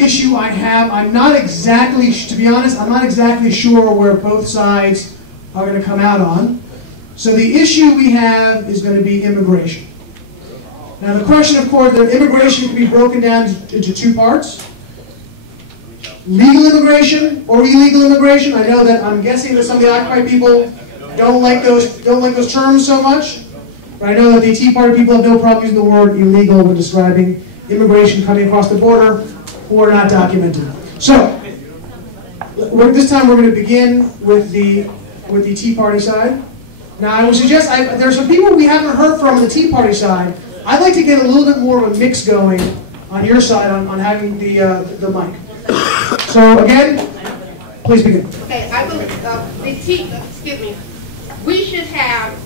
issue I have. I'm not exactly, to be honest, I'm not exactly sure where both sides are going to come out on. So the issue we have is going to be immigration. Now the question, of course, that immigration can be broken down into two parts. Legal immigration or illegal immigration. I know that I'm guessing that some of the Occupy people don't like those terms so much. But I know that the Tea Party people have no problem using the word illegal when describing immigration coming across the border or not documented. So this time we're going to begin with the Tea Party side. Now I would suggest there's some people we haven't heard from on the Tea Party side. I'd like to get a little bit more of a mix going on your side on having the mic. So again, please begin. Okay, I believe excuse me. We should have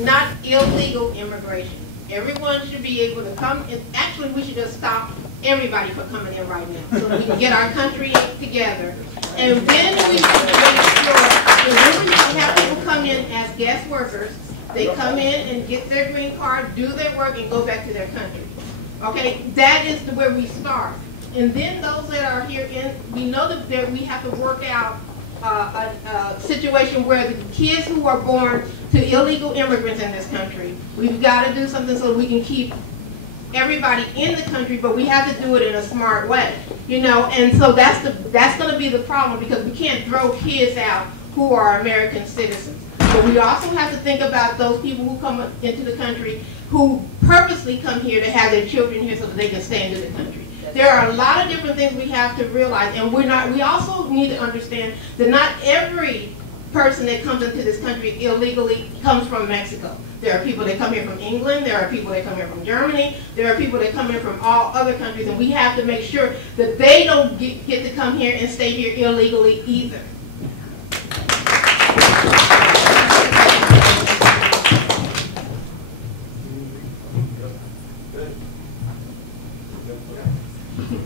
not illegal immigration. Everyone should be able to come in. Actually, we should just stop everybody from coming in right now so we can get our country together. And then we should make sure that when we have people come in as guest workers, they come in and get their green card, do their work, and go back to their country. Okay, that is where we start. And then those that are here we know that we have to work out a situation where the kids who are born to illegal immigrants in this country, we've got to do something so we can keep everybody in the country, but we have to do it in a smart way, you know. And so that's going to be the problem, because we can't throw kids out who are American citizens. But we also have to think about those people who come into the country who purposely come here to have their children here so that they can stay into the country. There are a lot of different things we have to realize, and we also need to understand that not every person that comes into this country illegally comes from Mexico. There are people that come here from England, there are people that come here from Germany, there are people that come here from all other countries, and we have to make sure that they don't get to come here and stay here illegally either.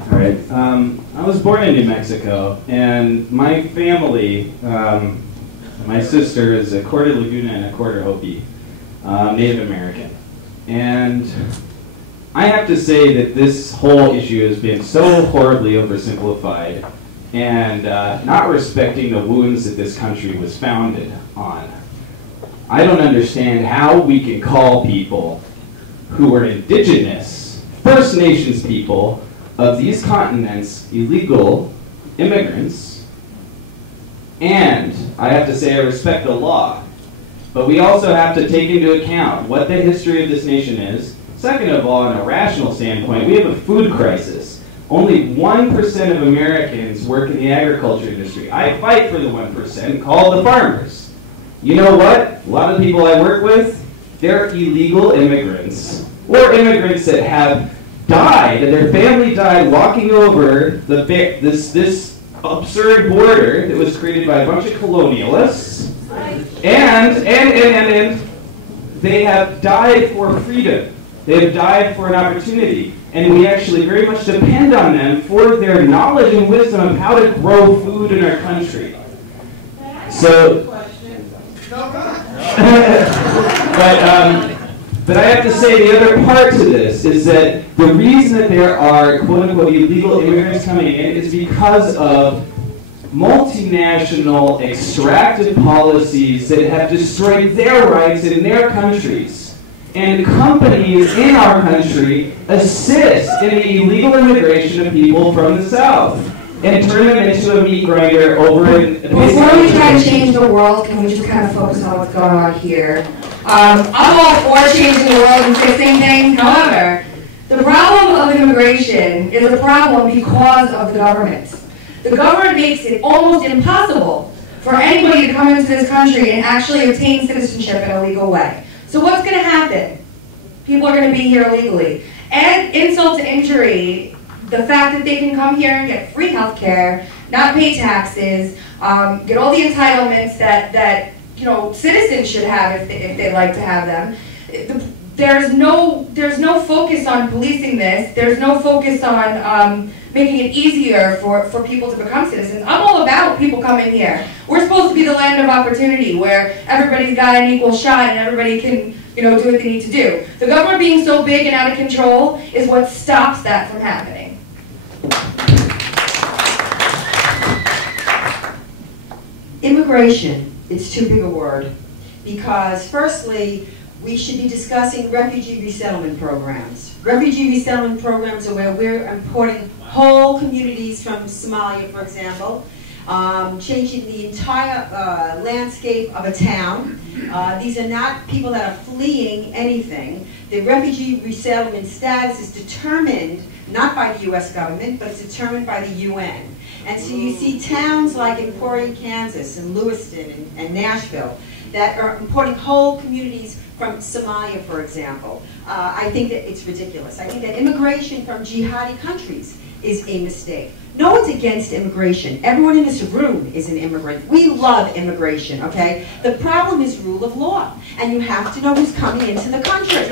All right. I was born in New Mexico, and my family, my sister is a quarter Laguna and a quarter Hopi, Native American. And I have to say that this whole issue has been so horribly oversimplified and not respecting the wounds that this country was founded on. I don't understand how we can call people who are indigenous, First Nations people, of these continents illegal immigrants, and I have to say I respect the law, but we also have to take into account what the history of this nation is. Second of all, on a rational standpoint, we have a food crisis. Only 1% of Americans work in the agriculture industry. I fight for the 1%, called the farmers. You know what? A lot of the people I work with, they're illegal immigrants, or immigrants that have died, and their family died walking over this absurd border that was created by a bunch of colonialists, and they have died for freedom. They have died for an opportunity, and we actually very much depend on them for their knowledge and wisdom of how to grow food in our country. So, but I have to say the other part to this is that the reason that there are quote-unquote illegal immigrants coming in is because of multinational extractive policies that have destroyed their rights in their countries. And companies in our country assist in the illegal immigration of people from the South and turn them into a meat grinder over in... Before we try to change the world, can we just kind of focus on what's going on here? I'm all for changing the world and fixing things. However, the problem of immigration is a problem because of the government. The government makes it almost impossible for anybody to come into this country and actually obtain citizenship in a legal way. So what's going to happen? People are going to be here illegally. And insult to injury, the fact that they can come here and get free health care, not pay taxes, get all the entitlements that citizens should have if they'd like to have them. There's no focus on policing this. There's no focus on making it easier for people to become citizens. I'm all about people coming here. We're supposed to be the land of opportunity where everybody's got an equal shot and everybody can do what they need to do. The government being so big and out of control is what stops that from happening. Immigration, it's too big a word, because firstly, we should be discussing refugee resettlement programs. Refugee resettlement programs are where we're importing whole communities from Somalia, for example, changing the entire landscape of a town. These are not people that are fleeing anything. The refugee resettlement status is determined not by the U.S. government, but it's determined by the UN. And so you see towns like Emporia, Kansas, and Lewiston, and Nashville, that are importing whole communities from Somalia, for example. I think that it's ridiculous. I think that immigration from jihadi countries is a mistake. No one's against immigration. Everyone in this room is an immigrant. We love immigration, okay? The problem is rule of law, and you have to know who's coming into the country.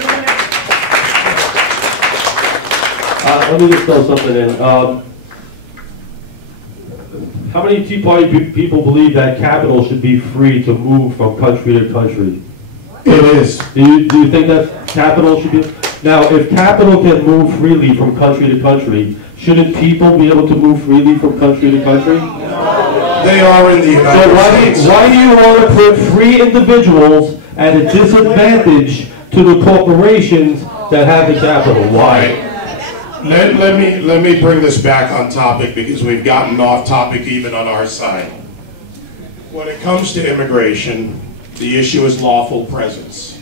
Let me just throw something in. How many Tea Party people believe that capital should be free to move from country to country? It is. Do you think that capital should be? Now, if capital can move freely from country to country, shouldn't people be able to move freely from country to country? They are in the United States. So why do you want to put free individuals at a disadvantage to the corporations that have the capital? Why? Let me bring this back on topic, because we've gotten off topic even on our side. When it comes to immigration, the issue is lawful presence.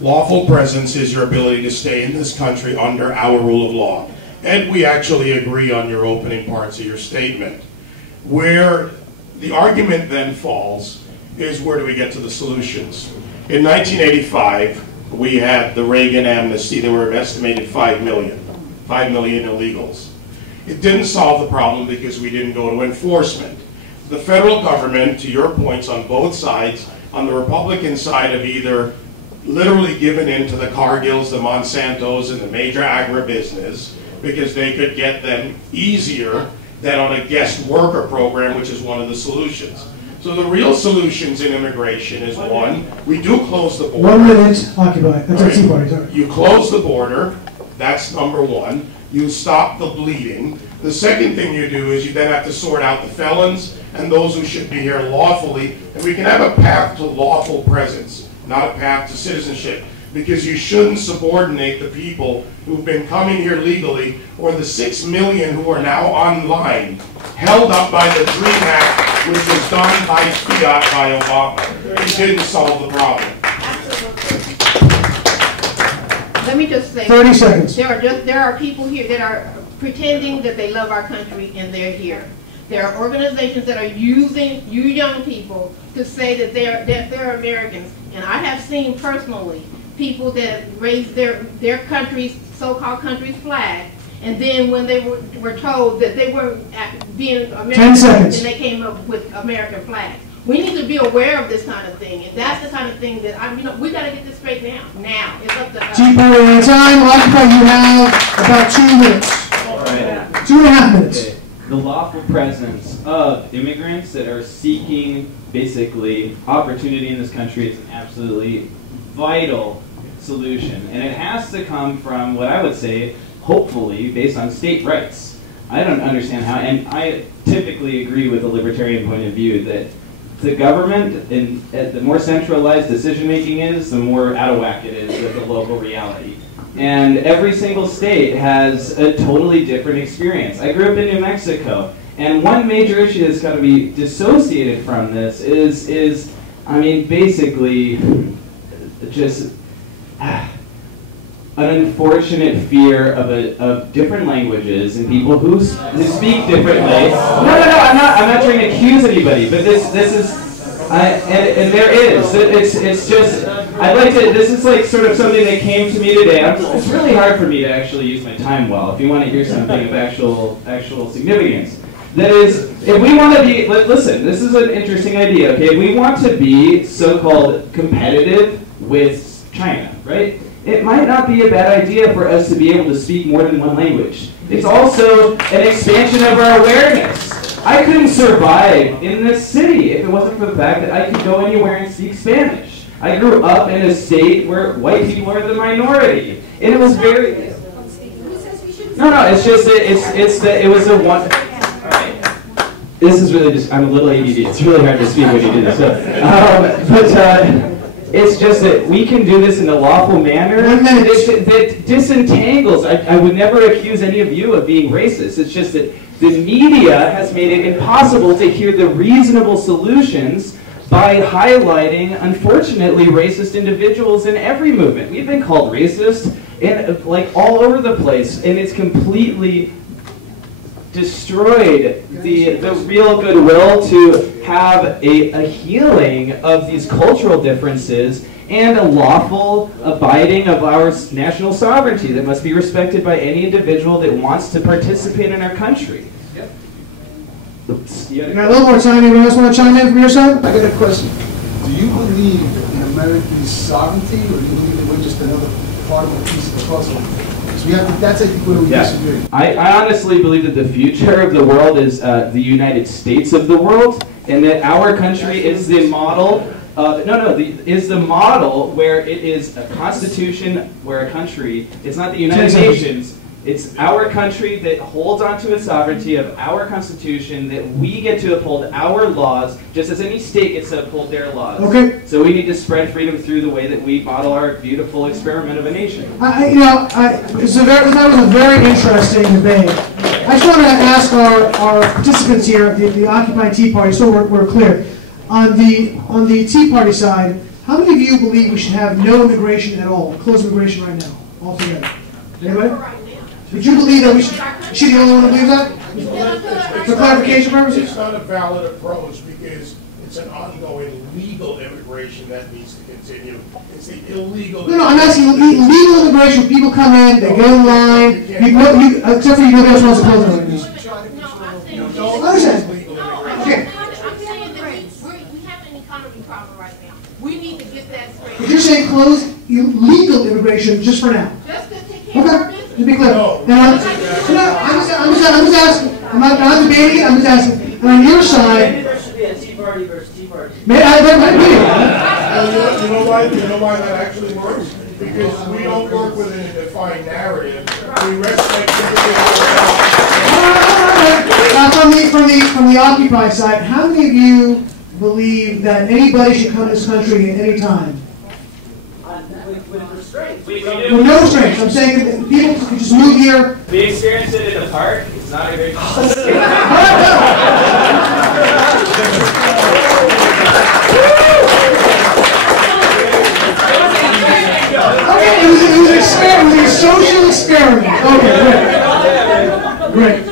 Lawful presence is your ability to stay in this country under our rule of law. And we actually agree on your opening parts of your statement. Where the argument then falls is, where do we get to the solutions? In 1985, we had the Reagan amnesty. There were an estimated 5 million illegals. It didn't solve the problem because we didn't go to enforcement. The federal government, to your points on both sides, on the Republican side of either literally given in to the Cargills, the Monsantos, and the major agribusiness, because they could get them easier than on a guest worker program, which is one of the solutions. So the real solutions in immigration is, one, we do close the border. 1 minute, occupy. That's our Tea Party, sorry. You close the border, that's number one. You stop the bleeding. The second thing you do is you then have to sort out the felons and those who should be here lawfully, and we can have a path to lawful presence, not a path to citizenship, because you shouldn't subordinate the people who've been coming here legally, or the 6 million who are now online, held up by the DREAM Act, which was done by fiat by Obama. It didn't solve the problem. Let me just say, 30 seconds. There are people here that are pretending that they love our country, and they're here. There are organizations that are using you young people to say that they're Americans. And I have seen personally people that raised their country's, so-called country's flag, and then when they were told that they weren't being American, then they came up with American flag. We need to be aware of this kind of thing, and that's the kind of thing that we got to get this straight now. Now it's up to us. Tea Party time. Occupy, you have about 2 minutes. All right. 2.5 minutes. Okay. The lawful presence of immigrants that are seeking basically opportunity in this country is an absolutely vital solution, and it has to come from what I would say, hopefully, based on state rights. I don't understand how, and I typically agree with the libertarian point of view that the government, the more centralized decision-making is, the more out of whack it is with the local reality. And every single state has a totally different experience. I grew up in New Mexico, and one major issue that's got to be dissociated from this is I mean, basically, just an unfortunate fear of different languages and people who speak differently. No, I'm not trying to accuse anybody, but this is, and there is. It's just, I'd like to, this is like sort of something that came to me today. It's really hard for me to actually use my time well, if you want to hear something of actual significance. That is, if we want to be, listen, this is an interesting idea, okay? If we want to be so-called competitive with China, right? It might not be a bad idea for us to be able to speak more than one language. It's also an expansion of our awareness. I couldn't survive in this city if it wasn't for the fact that I could go anywhere and speak Spanish. I grew up in a state where white people are the minority. And it was very... No, it's just that it was a one... this is really just, I'm a little ADD. It's really hard to speak when you do this. So, it's just that we can do this in a lawful manner that disentangles. I would never accuse any of you of being racist. It's just that the media has made it impossible to hear the reasonable solutions by highlighting, unfortunately, racist individuals in every movement. We've been called racist and like all over the place, and it's completely destroyed the real goodwill to have a healing of these cultural differences and a lawful abiding of our national sovereignty that must be respected by any individual that wants to participate in our country. Yep. You got a little more time. Anyone else want to chime in from your side? I got a question. Do you believe in America's sovereignty, or do you believe that we're just another part of a piece of the puzzle? So that's I think where we disagree. I honestly believe that the future of the world is the United States of the world, and that our country is the model. Is the model where it is a constitution, where a country, it's not the United Nations, it's our country that holds onto its sovereignty of our constitution, that we get to uphold our laws, just as any state gets to uphold their laws. Okay. So we need to spread freedom through the way that we model our beautiful experiment of a nation. That was a very interesting debate. I just want to ask our participants here, the Occupy Tea Party, so we're clear. On the Tea Party side, how many of you believe we should have no immigration at all, close immigration right now, altogether? Anybody? Would you believe that we should? Is she the only one who believes that? For clarification purposes? It's not a valid approach because it's an ongoing legal immigration that needs to continue. It's the illegal. No, I'm asking legal immigration. When people come in, they go in line. Except for you, nobody else wants to close immigration. I understand. Okay. We need to get that straight. But you're saying close illegal immigration just for now? Just to take care of our business. To be clear. I'm just asking. I'm not debating it. I'm just asking. And on your side, maybe there should be a Tea Party versus Tea Party. You know why that actually works? Because we don't work within a defined narrative. We respect from the Occupy side, how many of you believe that anybody should come to this country at any time? With restraints. We With no restraints. I'm saying that people can just move here. We experienced it in the park. It's not a great Okay, it was an experiment. It was a social experiment. Okay, great.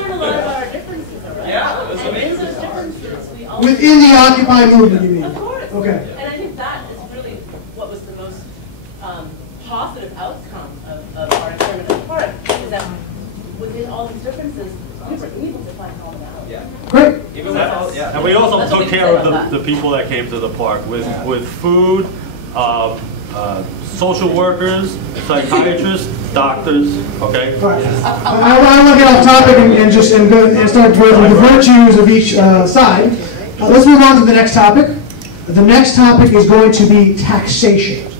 Within the Occupy movement, you mean? Of course. Okay. And I think that is really what was the most positive outcome of our experiment at the park, is that within all these differences, we were able to find common ground. Yeah. Great. And we also took care of the people that came to the park with food, social workers, psychiatrists, doctors. Okay. All right. I want to get off topic and start with the virtues of each side. Let's move on to the next topic. The next topic is going to be taxation.